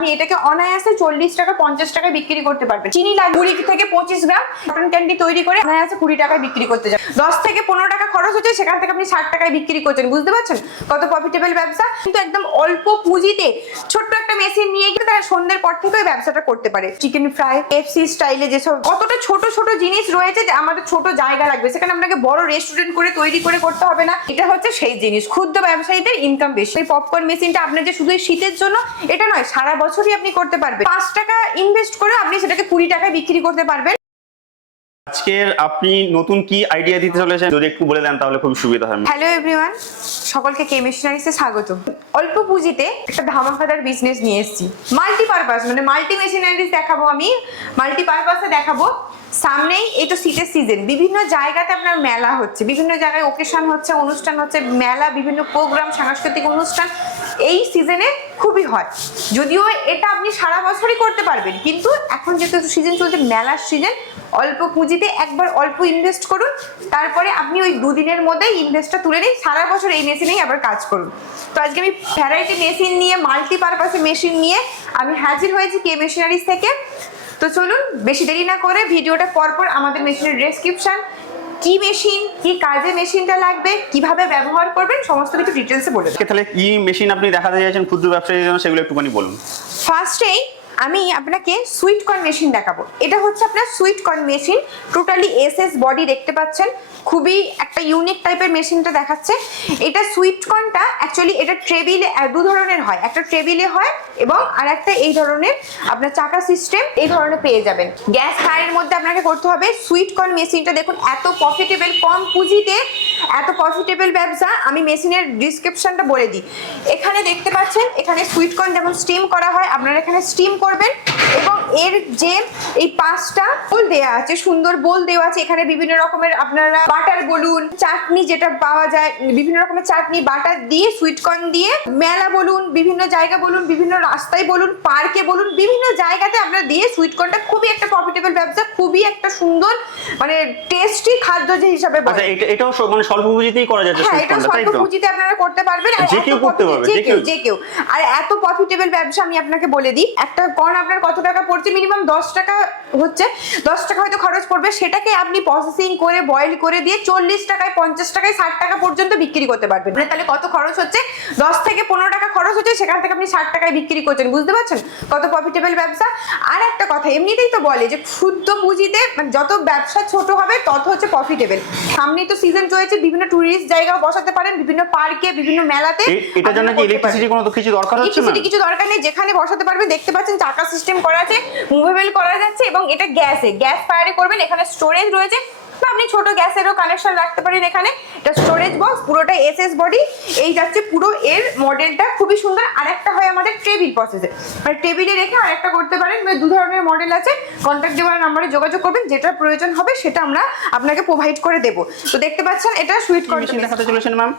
আপনি এটাকে অনায়াসে 40 টাকা 50 টাকায় বিক্রি করতে পারবেন। চিনি লাগবে 20 থেকে 25 গ্রাম কটন ক্যান্ডি তৈরি করে অনায়াসে 20 টাকায় বিক্রি করতে যাবেন। 10 থেকে 15 টাকা খরচ হচ্ছে, সেখান থেকে আপনি 60 টাকায় বিক্রি করছেন। বুঝতে পারছেন কত প্রফিটেবল ব্যবসা? কিন্তু একদম অল্প পুঁজিতে ছোট্ট একটা মেশিন নিয়ে গিয়ে তারা সন্ধ্যের পর থেকে ওই ব্যবসাটা করতে পারে। চিকেন ফ্রাই, এফসি স্টাইলে যেসব কতটা ছোট ছোট জিনিস রয়েছে যে আমাদের ছোট জায়গা লাগবে, সেখানে আপনাকে বড় রেস্টুরেন্ট করে তৈরি করে করতে হবে না। এটা হচ্ছে সেই জিনিস। ক্ষুদ্র ব্যবসায়ীদের ইনকাম বেশি। এই পপকর্ন মেশিনটা আপনার যে শুধু শীতের জন্য এটা নয়, সারা বছরই আপনি করতে পারবেন। 5 টাকা ইনভেস্ট করে আপনি সেটাকে 20 টাকায় বিক্রি করতে পারবেন। আজকের আপনি নতুন কি আইডিয়া দিতে চলেছেন যদি একটু বলে দেন তাহলে খুব সুবিধা হয়। হ্যালো এভরিওয়ান, সকলকে কে মেশিনারিজে স্বাগত। অল্প পুঁজিতে একটা ধামাকাদার বিজনেস নিয়ে এসেছি। মাল্টিপারপাস মানে মাল্টি মেশিনারিজ দেখাবো, আমি মাল্টিপারপাসে দেখাবো। সামনেই এই তো শীতের সিজন, বিভিন্ন জায়গাতে আপনার মেলা হচ্ছে, বিভিন্ন জায়গায় ওকেশন হচ্ছে, অনুষ্ঠান হচ্ছে, মেলা, বিভিন্ন প্রোগ্রাম, সাংস্কৃতিক অনুষ্ঠান এই সিজনে খুবই হয়। যদিও এটা আপনি সারা বছরই করতে পারবেন, কিন্তু এখন যেহেতু সিজন চলছে, মেলার সিজন, অল্প পুঁজিতে একবার অল্প ইনভেস্ট করুন, তারপরে আপনি ওই দুদিনের মধ্যেই ইনভেস্টটা তুলে নিন, সারা বছর এই মেশিনেই আবার কাজ করুন। তো আজকে আমি ভ্যারাইটি মেশিন নিয়ে, মাল্টিপারপাসে মেশিন নিয়ে আমি হাজির হয়েছি কে মেশিনারিজ থেকে। তো চলুন বেশি দেরি না করে ভিডিওটা পরপর আমাদের মেশিনের ডেসক্রিপশন, কি মেশিন, কি কাজে মেশিনটা লাগবে, কিভাবে ব্যবহার করবেন, সমস্ত কিছু ডিটেলসে বলে দেব। তাহলে কি মেশিন আপনি দেখাতে চাইছেন ক্ষুদ্র ব্যবসায়ীদের জন্য সেগুলো একটুখানি বলুন। ফার্স্টেই আমি আপনাকে সুইট কর্ন মেশিন দেখাবো। এটা হচ্ছে আপনার sweet corn machine, totally SS body দেখতে পাচ্ছেন, খুবই একটা ইউনিক টাইপের মেশিনটা দেখাচ্ছে। এটা সুইট কর্নটা অ্যাকচুয়ালি এটা ট্রেবিলে দু ধরনের হয়, একটা ট্রেবিলে হয় এবং আর একটা এই ধরনের আপনার চাকা সিস্টেম এই ধরনের পেয়ে যাবেন। গ্যাস ফায়ারের মধ্যে আপনাকে করতে হবে। সুইট কর্ন মেশিনটা দেখুন এত প্রফিটেবল, কম পুঁজিতে এত প্রফিটেবল ব্যবসা। আমি মেশিনের ডিসক্রিপশনটা বলে দিই। এখানে দেখতে পাচ্ছেন, এখানে সুইট কর্ন যেমন স্টিম করা হয়, আপনারা এখানে স্টিম করবেন এবং এর যে এই 5টা বোল দেওয়া আছে, সুন্দর বোল দেওয়া আছে। এখানে বিভিন্ন রকমের আপনারা বাটার বলুন, চাটনি যেটা পাওয়া যায়, বিভিন্ন রকমের চাটনি বাটার দিয়ে, সুইট কর্ন দিয়ে, মেলা বলুন, বিভিন্ন জায়গা বলুন, বিভিন্ন রাস্তায় বলুন, পার্কে বলুন, বিভিন্ন জায়গাতে আপনারা দিয়ে সুইট কর্নটা খুবই একটা প্রফিটেবল ব্যবসা, খুবই একটা সুন্দর মানে টেস্টি খাদ্য যে হিসাবে বলে। আচ্ছা, এটাও মানে স্বল্প পুঁজিতেই করা যাচ্ছে হ্যাঁ, সুইট এটা কর্নটা, তাই স্বল্প তো? পুঁজিতে আপনারা করতে পারবেন, আর যে কেউ করতে পারবে, যে কেউ। আর এত প্রফিটেবল ব্যবসা আমি আপনাকে বলে দিই, একটা কর্ন আপনার কত টাকা পড়ছে, মিনিমাম 10 টাকা হচ্ছে, 10 টাকা হয়তো খরচ পড়বে, সেটাকে আপনি প্রসেসিং করে বয়েল করে দিয়ে 40 টাকায়, 50 টাকায়, 60 টাকা পর্যন্ত বিক্রি করতে পারবেন। তাহলে কত খরচ হচ্ছে? 10 থেকে 15 টাকা খরচ হচ্ছে, সেখান থেকে আপনি 60 টাকায় বিক্রি করছেন। বুঝতে পারছেন কত প্রফিটেবল ব্যবসা? আর একটা কথা এমনিতেই তো বলে যে ক্ষুদ্র পুঁজিতে মানে যত ব্যবসা ছোট হবে তত হচ্ছে প্রফিটেবল। সামনেই তো সিজন চলছে, বিভিন্ন টুরিস্ট জায়গাও বসাতে পারেন, বিভিন্ন পার্কে, বিভিন্ন মেলাতে। এটার জন্য কি ইলেকট্রিসিটি কোনো কিছু দরকার হচ্ছে না? কিছু দরকার নেই, যেখানে বসাতে পারবে। দেখতে পাচ্ছেন চাকা সিস্টেম করা আছে, মুভেবল করা যাচ্ছে এবং এটা গ্যাস ফায়ারে করবেন। এখানে স্টোরেজ রয়েছে, বা আপনি ছোট গ্যাসেরও কানেকশন রাখতে পারেন। এখানে এটা স্টোরেজ বক্স, পুরোটা এসএস বডি এই যাচ্ছে পুরো। এর মডেলটা খুবই সুন্দর। আরেকটা হয় আমাদের টেবিল প্রসেসে, মানে টেবিলে রেখে আরেকটা করতে পারেন। মানে দু ধরনের মডেল আছে। কন্ট্যাক্ট দেওয়ার নাম্বারে যোগাযোগ করবেন, যেটা প্রয়োজন হবে সেটা আমরা আপনাকে প্রোভাইড করে দেব। তো দেখতে পাচ্ছেন এটা সুইট কর্ন মেশিন দেখাতে চলেছেন ম্যাম।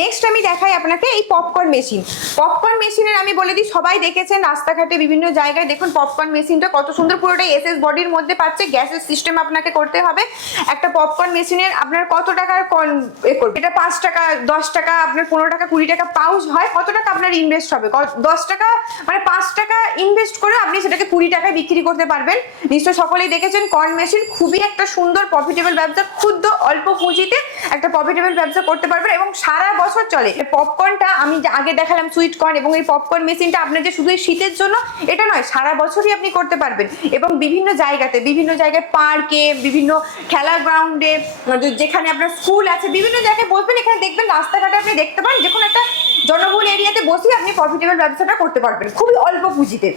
নেক্সট আমি দেখাই আপনাকে এই পপকর্ন মেশিন। পপকর্ন মেশিনের আমি বলে দিই, সবাই দেখেছেন রাস্তাঘাটে বিভিন্ন জায়গায়, দেখুন পপকর্ন মেশিনটা কত সুন্দর, পুরোটা এসএস বডির মধ্যে পাচ্ছে। গ্যাসের সিস্টেম আপনাকে করতে হবে। একটা পপকর্ন মেশিনের আপনার কত টাকার এটা 5 টাকা, 10 টাকা, আপনার 15 টাকা, 20 টাকা পাউচ হয়। কত টাকা আপনার ইনভেস্ট হবে? 10 টাকা মানে 5 টাকা ইনভেস্ট করে আপনি সেটাকে 20 টাকায় বিক্রি করতে পারবেন। নিশ্চয় সকলেই দেখেছেন কর্ন মেশিন, খুবই একটা সুন্দর প্রফিটেবল ব্যবসা। ক্ষুদ্র অল্প পুঁজিতে একটা প্রফিটেবল ব্যবসা করতে পারবেন এবং সারা বছর চলে। পপকর্নটা আমি আগে দেখালাম সুইট কর্ন, এবং এই পপকর্ন মেশিনটা আপনার যে শুধু শীতের জন্য এটা নয়, সারা বছরই আপনি করতে পারবেন। এবং বিভিন্ন জায়গায় পার্কে, বিভিন্ন খেলা গ্রাউন্ডে, যেখানে আপনার স্কুল আছে, বিভিন্ন জায়গায় বসবেন। এখানে দেখবেন রাস্তাঘাটে আপনি দেখতে পান, যে কোনো একটা জনবহুল এরিয়াতে বসে আপনি প্রফিটেবল ব্যবসাটা করতে পারবেন খুবই অল্প পুঁজিতে।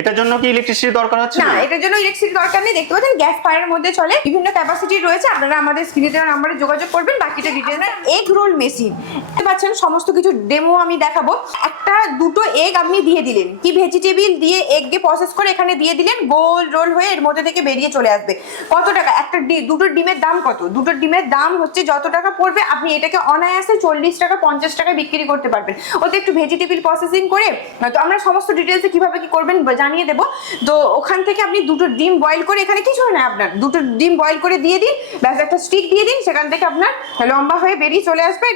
এটার জন্য কি ইলেকট্রিসিটি দরকার হচ্ছে না, এটার জন্য ইলেকট্রিসিটি দরকার নেই। দেখতে পাচ্ছেন গ্যাস ফায়ারের মধ্যে চলে, বিভিন্ন ক্যাপাসিটি রয়েছে। আপনারা আমাদের স্ক্রিনে দেওয়া নাম্বারে যোগাযোগ করবেন, বাকিটা ডিটেইলস। এগ রোল মেশিন দেখতে পাচ্ছেন, সমস্ত কিছু ডেমো আমি দেখাবো। একটা দুটো এগ আপনি দিয়ে দিলেন, কি ভেজিটেবল দিয়ে এগ দিয়ে প্রসেস করে এখানে দিয়ে দিলেন, গোল রোল হয়ে এর মধ্যে থেকে বেরিয়ে চলে আসবে। কত টাকা একটা দুটো ডিমের দাম? কত? দুটো ডিমের দাম হচ্ছে যত টাকা পড়বে আপনি এটাকে অনায়াসে 40 টাকা 50 টাকায় বিক্রি করতে পারবেন। ওতে একটু ভেজিটেবল প্রসেসিং করে, তো আমরা সমস্ত ডিটেলসে কিভাবে কি করবেন জানিয়ে দেবো। তো ওখান থেকে আপনি দুটো ডিম বয়েল করে, এখানে কিছু না, আপনার দুটো ডিম বয়েল করে দিয়ে দিন, ব্যাস একটা স্টিক দিয়ে দিন, সেখান থেকে আপনার লম্বা হয়ে বেরিয়ে চলে আসবে।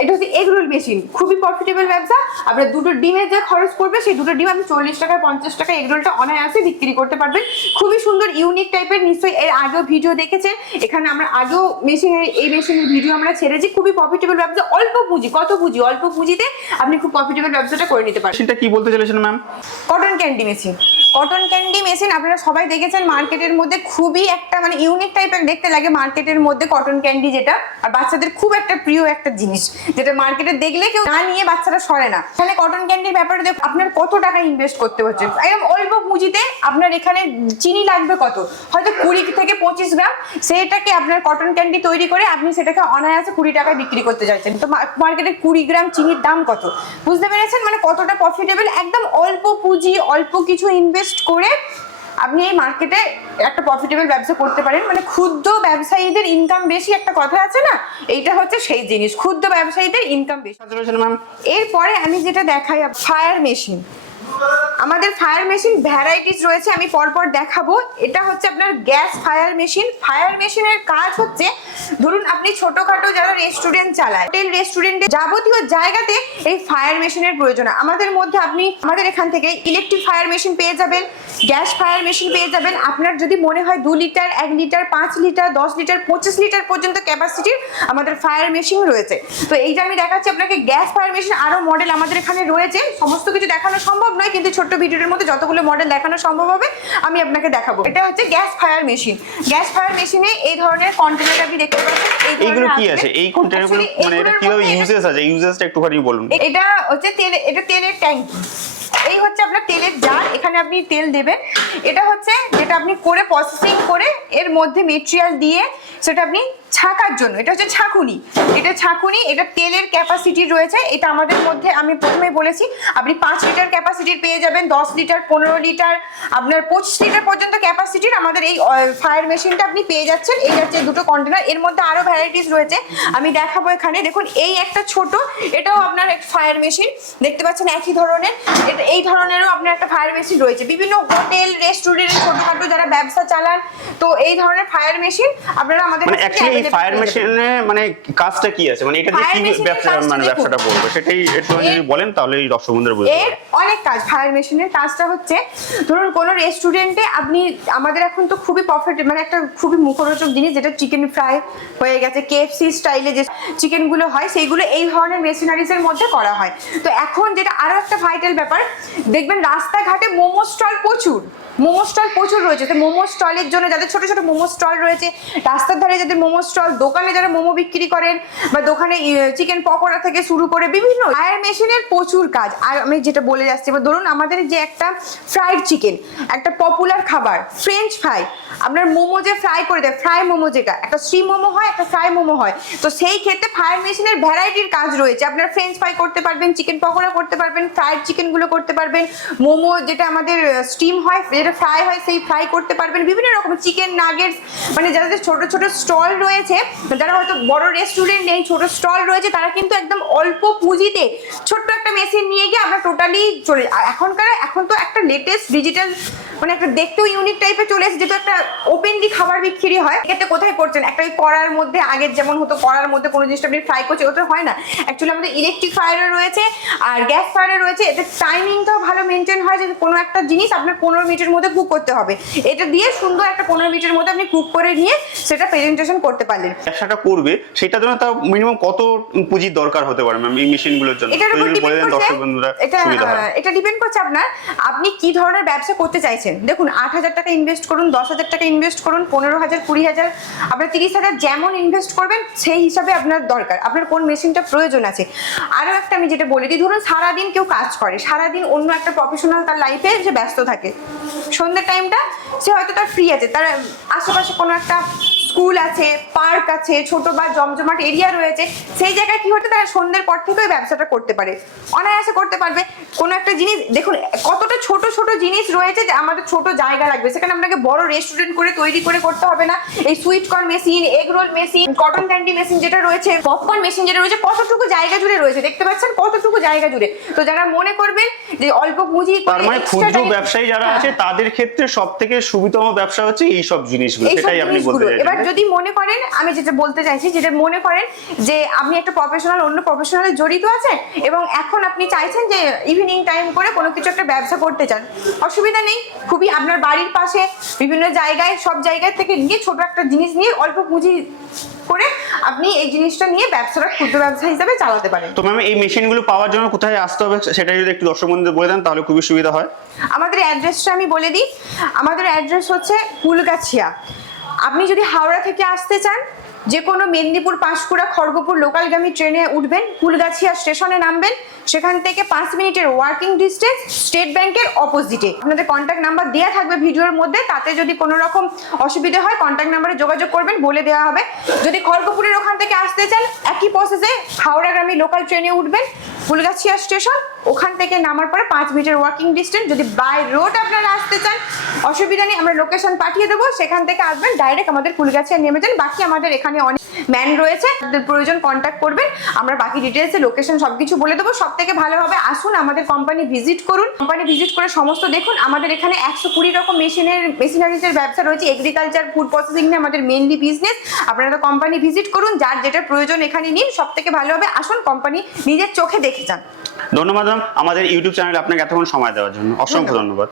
এটা হচ্ছে এগ রোল মেশিন, খুবই প্রফিটেবল ব্যবসা। আপনার দুটো ডিমের যে খরচ পড়বে, সেই দুটো ডিম আপনি 40 টাকায় 50 টাকায় এগ রোলটা অনায়াসে বিক্রি করতে পারবেন। খুবই সুন্দর ইউনিক টাইপের, নিশ্চয়ই এর আগেও ভিডিও দেখেছেন, এখানে আমরা আগেও এই মেশিনের ভিডিও আমরা ছেড়েছি। খুবই প্রফিটেবল ব্যবসা, অল্প পুঁজি, কত পুঁজি, অল্প পুঁজিতে আপনি খুব প্রফিটেবল ব্যবসাটা করে নিতে পারেন। সেটা কি বলতে চলেছেন ma'am? Cotton candy machine. Cotton candy machine আপনারা সবাই দেখেছেন মার্কেটের মধ্যে, খুবই একটা মানে ইউনিক টাইপের দেখতে লাগে মার্কেটের মধ্যে কটন ক্যান্ডি, যেটা আর বাচ্চাদের খুব একটা প্রিয় একটা জিনিস, যেটা মার্কেটে দেখলে কেউ না নিয়ে বাচ্চারা সরে না। এখানে কটন ক্যান্ডির ব্যাপারে আপনার কত টাকা ইনভেস্ট করতে হচ্ছে, একদম অল্প পুঁজিতে। আপনার এখানে চিনি লাগবে কত, হয়তো 20 থেকে 25 গ্রাম, সেটাকে আপনার কটন ক্যান্ডি তৈরি করে আপনি সেটাকে অনায়াসে 20 টাকায় বিক্রি করতে চাইছেন। তো মার্কেটে 20 গ্রাম চিনির দাম কত, বুঝতে পেরেছেন মানে কতটা প্রফিটেবল। একদম অল্প পুঁজি, অল্প কিছু ইনভেস্ট করে আপনি এই মার্কেটে একটা প্রফিটেবল ব্যবসা করতে পারেন। মানে ক্ষুদ্র ব্যবসায়ীদের ইনকাম বেশি, একটা কথা আছে না, এইটা হচ্ছে সেই জিনিস, ক্ষুদ্র ব্যবসায়ীদের ইনকাম বেশি। ম্যাম এরপরে আমি যেটা দেখাই, ফায়ার মেশিন। আমাদের ফায়ার মেশিন ভ্যারাইটিস রয়েছে, আমি পরপর দেখাবো। এটা হচ্ছে আপনার গ্যাস ফায়ার মেশিন। ফায়ার মেশিনের কাজ হচ্ছে, ধরুন আপনি ছোটখাটো যারা রেস্টুরেন্ট চালায়, হোটেল রেস্টুরেন্টে যাবতীয় জায়গাতে এই ফায়ার মেশিনের প্রয়োজন। আমাদের মধ্যে আপনি আমাদের এখান থেকে ইলেকট্রিক ফায়ার মেশিন পেয়ে যাবেন, গ্যাস ফায়ার মেশিন পেয়ে যাবেন। আপনার যদি মনে হয় 2 litre, 1 litre, 5 litre, 10 litre, 25 litre পর্যন্ত ক্যাপাসিটির আমাদের ফায়ার মেশিন রয়েছে। তো এইটা আমি দেখাচ্ছি আপনাকে গ্যাস ফায়ার মেশিন। আরো মডেল আমাদের এখানে রয়েছে, সমস্ত কিছু দেখানো সম্ভব নয়, কিন্তু ছোট্ট ভিডিওর মধ্যে যতগুলো মডেল দেখানো সম্ভব হবে আমি আপনাকে দেখাবো। এটা হচ্ছে gas fire machine. Gas fire মেশিনে এই ধরনের কন্টেনার আপনি দেখতে পাচ্ছেন। এইগুলো কি আছে, এই কন্টেনারগুলো মানে এটা কিভাবে ইউজেস আছে, ইউজেসটা একটুখানি বলুন। এটা হচ্ছে এটা তেলের ট্যাঙ্কি। এই হচ্ছে আপনার তেলের জার, এখানে আপনি তেল দেবেন। এটা হচ্ছে যেটা আপনি করে প্রসেসিং করে এর মধ্যে মেটেরিয়াল দিয়ে সেটা আপনি ছাকার জন্য, এটা হচ্ছে ছাঁকুনি। এটা ছাঁকুনি, এটা তেলের ক্যাপাসিটি রয়েছে। এটা আমাদের মধ্যে আমি প্রথমে বলেছি, আপনি 5 লিটার ক্যাপাসিটির পেয়ে যাবেন, 10 লিটার, 15 লিটার, আপনার 25 লিটার পর্যন্ত ক্যাপাসিটির আমাদের এই ফায়ার মেশিনটা আপনি পেয়ে যাচ্ছেন। এই হচ্ছে দুটো কন্টেনার, এর মধ্যে আরো ভ্যারাইটিস রয়েছে, আমি দেখাবো এখানে। দেখুন এই একটা ছোট, এটাও আপনার এক ফায়ার মেশিন, দেখতে পাচ্ছেন একই ধরনের। এটা এই ধরনেরও আপনার একটা ফায়ার মেশিন রয়েছে। বিভিন্ন হোটেল রেস্টুরেন্ট ছোটখাটো যারা ব্যবসা চালান, তো এই ধরনের ফায়ার মেশিন আপনারা আমাদের মানে অ্যাকচুয়ালি এই ফায়ার মেশিনে মানে কাজটা কি আছে, মানে এটা দিয়ে কি ব্যবসাটা বলবো, সেটাই একটু যদি বলেন তাহলে এই দর্শক বন্ধুরা বুঝতে পারবে। এর অনেক কাজ। ফায়ার মেশিনের কাজটা হচ্ছে, ধরুন কোন রেস্টুরেন্টে আপনি, আমাদের এখন তো খুবই প্রফিট মানে একটা খুবই মুখরোচক জিনিস যেটা চিকেন ফ্রাই হয়ে গেছে, KFC স্টাইলে যে চিকেন গুলো হয় সেইগুলো এই ধরনের মেশিনারিজ এর মধ্যে করা হয়। তো এখন যেটা আরো একটা ভাইটাল ব্যাপার, দেখবেন রাস্তাঘাটে মোমো স্টল প্রচুর রয়েছে। তো মোমো স্টলের জন্য যাদের ছোট ছোট মোমো স্টল রয়েছে, রাস্তার ধারে যাদের মোমো স্টল, দোকানে যারা মোমো বিক্রি করেন, বা দোকানে চিকেন পকোড়া থেকে শুরু করে বিভিন্ন ফায়ার মেশিনের প্রচুর কাজ। আর আমি যেটা বলে যাচ্ছি, এবার ধরুন আমাদের যে একটা ফ্রাইড চিকেন, একটা পপুলার খাবার ফ্রেঞ্চ ফ্রাই, আপনার মোমো যে ফ্রাই করে দেয়, ফ্রাই মোমো, যেটা একটা স্টিম মোমো হয়, একটা ফ্রাই মোমো হয়, তো সেই ক্ষেত্রে ফায়ার মেশিনের ভ্যারাইটির কাজ রয়েছে। আপনার ফ্রেঞ্চ ফ্রাই করতে পারবেন, চিকেন পকোড়া করতে পারবেন, ফ্রাইড চিকেন গুলো করতে পারবেন, মোমো যেটা আমাদের স্টিম হয়, যেটা ফ্রাই হয় সেই ফ্রাই করতে পারবেন, বিভিন্ন রকম চিকেন নাগেটস। মানে যাদের ছোট ছোট স্টল রয়েছে, যারা হয়তো বড় রেস্টুরেন্ট নেই, ছোট স্টল রয়েছে, তারা কিন্তু একদম অল্প পুঁজিতে ছোট্ট একটা মেশিন নিয়ে গিয়ে আমরা টোটালি চলে। এখন তো একটা লেটেস্ট ডিজিটাল মানে একটা দেখতেও ইউনিক টাইপের চলে এসেছে, যেহেতু একটা ওপেনলি খাবার বিক্রি হয়। এক্ষেত্রে কোথায় করছেন, একটা ওই কড়ার মধ্যে, আগের যেমন হতো কড়ার মধ্যে কোনো জিনিসটা আপনি ফ্রাই করছে, ওটা হয় না। অ্যাকচুয়ালি আমাদের ইলেকট্রিক ফায়ারও রয়েছে আর গ্যাস ফায়ারও রয়েছে। এতে টাইমিংটাও ভালো মেনটেন হয়, যে কোনো একটা জিনিস আপনার 15 মিনিটের মধ্যে কুক করতে হবে, এটা দিয়ে সুন্দর একটা 15 মিনিটের মধ্যে আপনি কুক করে নিয়ে সেটা প্রেজেন্টেশন করতে পারলেন। ব্যবসাটা করবে সেটার জন্য তাও মিনিমাম কত পুঁজির দরকার হতে পারে ম্যাম এই মেশিনগুলোর জন্য? এটার উপর ডিপেন্ড করছে, দর্শক বন্ধুরা সুবিধা হয়। এটা ডিপেন্ড করছে আপনি কি ধরনের ব্যবসা করতে চাইছেন। দেখুন 8,000 টাকা ইনভেস্ট করুন, 10,000 টাকা ইনভেস্ট করুন, 15,000, 20,000, আপনার 30,000 যেমন ইনভেস্ট করবেন সেই হিসাবে আপনার দরকার, আপনার কোন মেশিনটা প্রয়োজন আছে। আরো একটা আমি যেটা বলে দিই, ধরুন সারাদিন কেউ কাজ করে, সারাদিন অন্য একটা প্রফেশনাল তার লাইফে সে ব্যস্ত থাকে, সন্ধ্যের টাইমটা সে হয়তো তার ফ্রি আছে, তার আশেপাশে কোনো একটা স্কুল আছে, পার্ক আছে, ছোট বা জমজমাট এরিয়া রয়েছে, সেই জায়গায় কি হতে তারা সন্ধ্যের পর থেকে ওই ব্যবসাটা করতে পারে, অনায়াসে করতে পারবে। কোনো একটা জিনিস দেখুন কতটা ছোট ছোট জিনিস রয়েছে যে আমাদের ছোট জায়গা লাগবে, সেখানে আপনাকে বড় রেস্টুরেন্ট করে তৈরি করে করতে হবে না। এই sweet corn machine, egg roll machine, cotton candy machine যেটা রয়েছে, পপকর্ন মেশিন যেটা রয়েছে, কতটুকু জায়গা জুড়ে রয়েছে দেখতে পাচ্ছেন, কতটুকু জায়গা জুড়ে। তো যারা মনে করবেন যে অল্প পুঁজি তার মানে ক্ষুদ্র ব্যবসায়ী যারা আছে তাদের ক্ষেত্রে সবথেকে সুবিধাতম ব্যবসা হচ্ছে এই সব জিনিসগুলো, সেটাই আপনি বলতে চাইছেন। এবার যদি মনে করেন, আমি যেটা বলতে চাইছি, যেটা মনে করেন যে আপনি একটা প্রফেশনাল অন্য প্রফেশনালে জড়িত আছেন এবং এখন আপনি চাইছেন যে ইভিনিং টাইম করে কোনো কিছু একটা ব্যবসা করতে চান, অসুবিধা নেই। খুবই আপনার বাড়ির পাশে বিভিন্ন জায়গায়, সব জায়গায় থেকে নিয়ে ছোট একটা জিনিস নিয়ে অল্প পুঁজি করে আপনি এই জিনিসটা নিয়ে ব্যবসাটা ক্ষুদ্র ব্যবসা হিসাবে চালাতে পারেন। তো ম্যাম এই মেশিনগুলো পাওয়ার জন্য কোথায় আসতে হবে সেটা যদি একটু দর্শক বন্ধুদের বলে দেন তাহলে খুবই সুবিধা হয়। আমাদের অ্যাড্রেসটা আমি বলে দিই। আমাদের অ্যাড্রেস হচ্ছে কুলগাছিয়া। আপনি যদি হাওড়া থেকে আসতে চান, যে কোনো মেদিনীপুর, পাঁশকুড়া, খড়গপুর লোকালগামী ট্রেনে উঠবেন, কুলগাছিয়া স্টেশনে নামবেন, সেখান থেকে 5 মিনিটের ওয়াকিং ডিস্টেন্স, স্টেট ব্যাংকের অপোজিটে। আপনাদের কন্ট্যাক্ট নাম্বার দেওয়া থাকবে ভিডিওর মধ্যে, তাতে যদি কোনো রকম অসুবিধা হয় কন্ট্যাক্ট নাম্বারে যোগাযোগ করবেন, বলে দেওয়া হবে। যদি খড়গপুরের ওখান থেকে আসতে চান, একই প্রসেসে হাওড়াগামী লোকাল ট্রেনে উঠবেন, কুলগাছিয়া স্টেশন, ওখান থেকে নামার পরে 5 মিনিটের ওয়াকিং ডিস্টেন্স। যদি বাই রোড আপনারা আসতে চান, অসুবিধা নেই, আমরা লোকেশন পাঠিয়ে দেবো, সেখান থেকে আসবেন, ডাইরেক্ট আমাদের কুলগাছিয়া নেমে যান। বাকি আমাদের এখানে অনেক ম্যান রয়েছে, আপনাদের প্রয়োজন কন্ট্যাক্ট করবেন, আমরা বাকি ডিটেলসে লোকেশন সবকিছু বলে দেবো। সব থেকে ভালো হবে আসুন আমাদের কোম্পানি ভিজিট করুন, কোম্পানি ভিজিট করে সমস্ত দেখুন। আমাদের এখানে 120 রকম মেশিনারিজের ব্যবসা রয়েছে, এগ্রিকালচার, ফুড প্রসেসিং নিয়ে আমাদের মেইনলি বিজনেস। আপনারা তো কোম্পানি ভিজিট করুন, যার যেটা প্রয়োজন এখানে নিন, সব থেকে ভালো হবে আসুন কোম্পানি নিজের চোখে দেখে যান। ধন্যবাদ ম্যাম আমাদের ইউটিউব চ্যানেলে আপনাকে এতক্ষণ সময় দেওয়ার জন্য, অসংখ্য ধন্যবাদ।